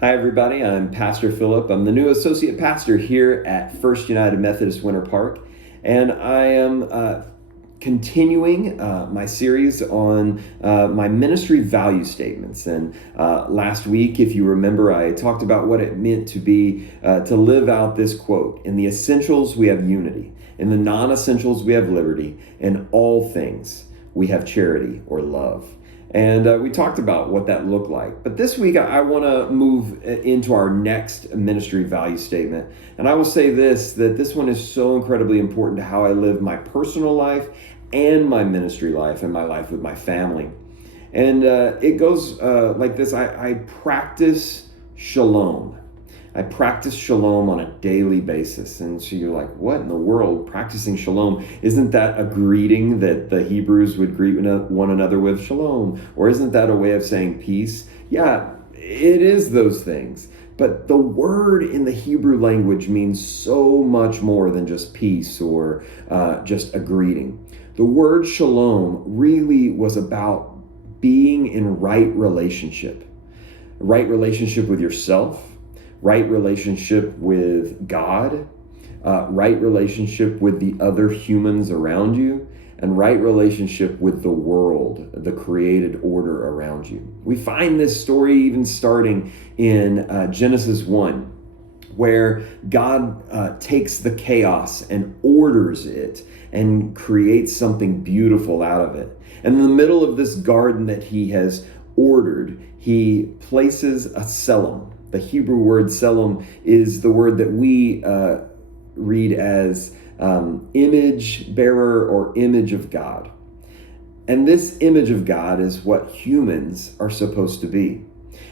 Hi, everybody. I'm Pastor Philip. I'm the new associate pastor here at First United Methodist Winter Park, and I am continuing my series on my ministry value statements. And last week, if you remember, I talked about what it meant to be to live out this quote: "In the essentials, we have unity. In the non-essentials, we have liberty. In all things, we have charity or love." And we talked about what that looked like. But this week, I want to move into our next ministry value statement. And I will say this, that this one is so incredibly important to how I live my personal life and my ministry life and my life with my family. And it goes like this. I practice shalom. I practice shalom on a daily basis. And so you're like, what in the world? Practicing shalom? Isn't that a greeting that the Hebrews would greet one another with? Shalom. Or isn't that a way of saying peace? Yeah, it is those things. But the word in the Hebrew language means so much more than just peace or just a greeting. The word shalom really was about being in right relationship with yourself, right relationship with God, right relationship with the other humans around you, and right relationship with the world, the created order around you. We find this story even starting in Genesis 1, where God takes the chaos and orders it and creates something beautiful out of it. And in the middle of this garden that he has ordered, he places a tselem. The Hebrew word tselem is the word that we read as image bearer or image of God. And this image of God is what humans are supposed to be.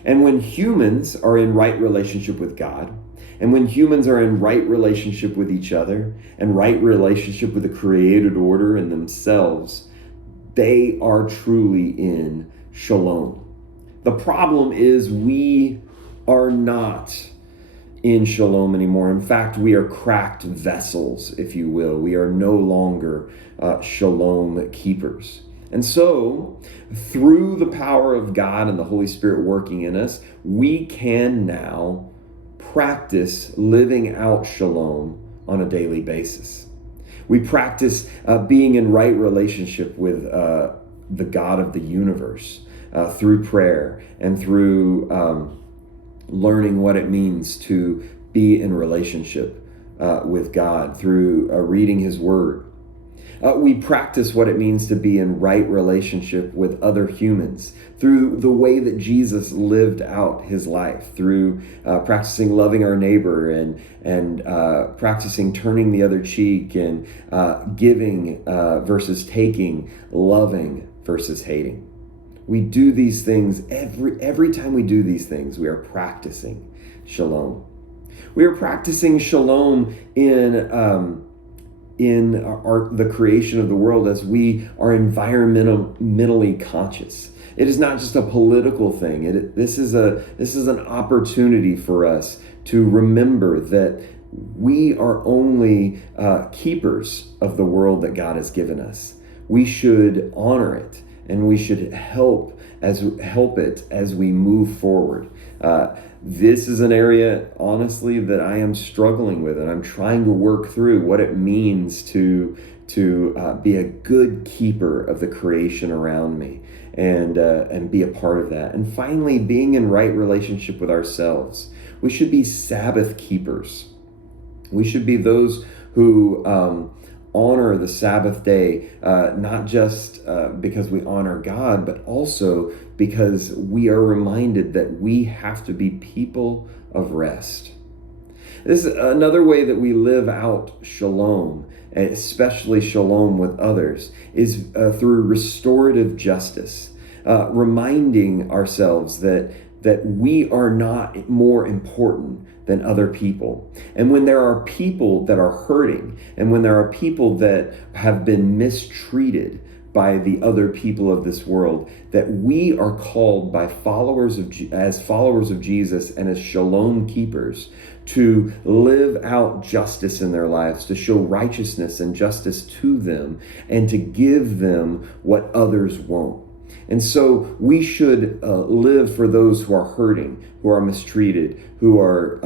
And when humans are in right relationship with God, and when humans are in right relationship with each other and right relationship with the created order and themselves, they are truly in shalom. The problem is we are not in shalom anymore. In fact, we are cracked vessels, if you will. We are no longer shalom keepers. And so, through the power of God and the Holy Spirit working in us, we can now practice living out shalom on a daily basis. We practice being in right relationship with the God of the universe through prayer and through learning what it means to be in relationship with God through reading His Word. We practice what it means to be in right relationship with other humans through the way that Jesus lived out His life, through practicing loving our neighbor and practicing turning the other cheek and giving versus taking, loving versus hating. We do these things every time we do these things, we are practicing shalom. We are practicing shalom in the creation of the world as we are environmentally conscious. It is not just a political thing. This is an opportunity for us to remember that we are only keepers of the world that God has given us. We should honor it, and we should help it as we move forward. This is an area, honestly, that I am struggling with, and I'm trying to work through what it means to be a good keeper of the creation around me, and be a part of that. And finally, being in right relationship with ourselves. We should be Sabbath keepers. We should be those who honor the Sabbath day, not just because we honor God, but also because we are reminded that we have to be people of rest. This is another way that we live out shalom, especially shalom with others, is through restorative justice, reminding ourselves that we are not more important than other people. And when there are people that are hurting, and when there are people that have been mistreated by the other people of this world, that we are called by as followers of Jesus and as shalom keepers to live out justice in their lives, to show righteousness and justice to them, and to give them what others won't. And so we should live for those who are hurting, who are mistreated, who are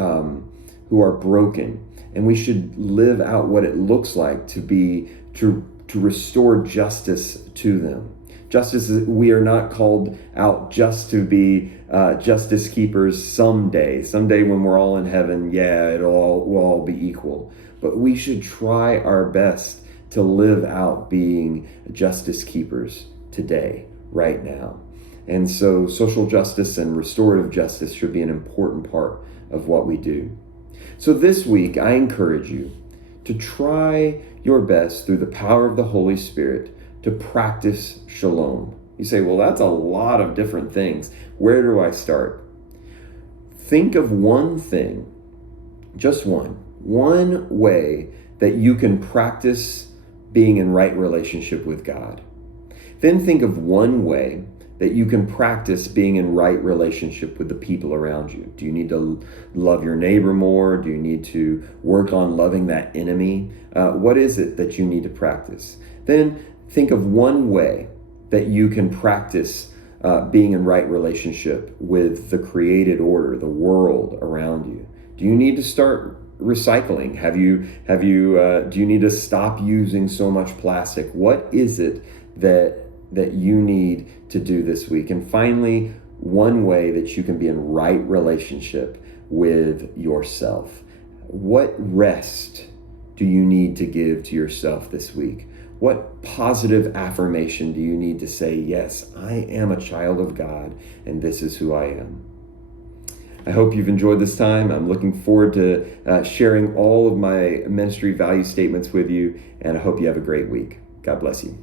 broken, and we should live out what it looks like to restore justice to them. Justice, we are not called out just to be justice keepers someday. Someday when we're all in heaven, yeah, we'll all be equal. But we should try our best to live out being justice keepers today, right now. And so social justice and restorative justice should be an important part of what we do. So this week, I encourage you to try your best through the power of the Holy Spirit to practice shalom. You say, well, that's a lot of different things. Where do I start? Think of one thing, just one way that you can practice being in right relationship with God. Then think of one way that you can practice being in right relationship with the people around you. Do you need to love your neighbor more? Do you need to work on loving that enemy? What is it that you need to practice? Then think of one way that you can practice being in right relationship with the created order, the world around you. Do you need to start recycling? Do you need to stop using so much plastic? What is it that you need to do this week? And finally, one way that you can be in right relationship with yourself. What rest do you need to give to yourself this week? What positive affirmation do you need to say, yes, I am a child of God, and this is who I am? I hope you've enjoyed this time. I'm looking forward to sharing all of my ministry value statements with you, and I hope you have a great week. God bless you.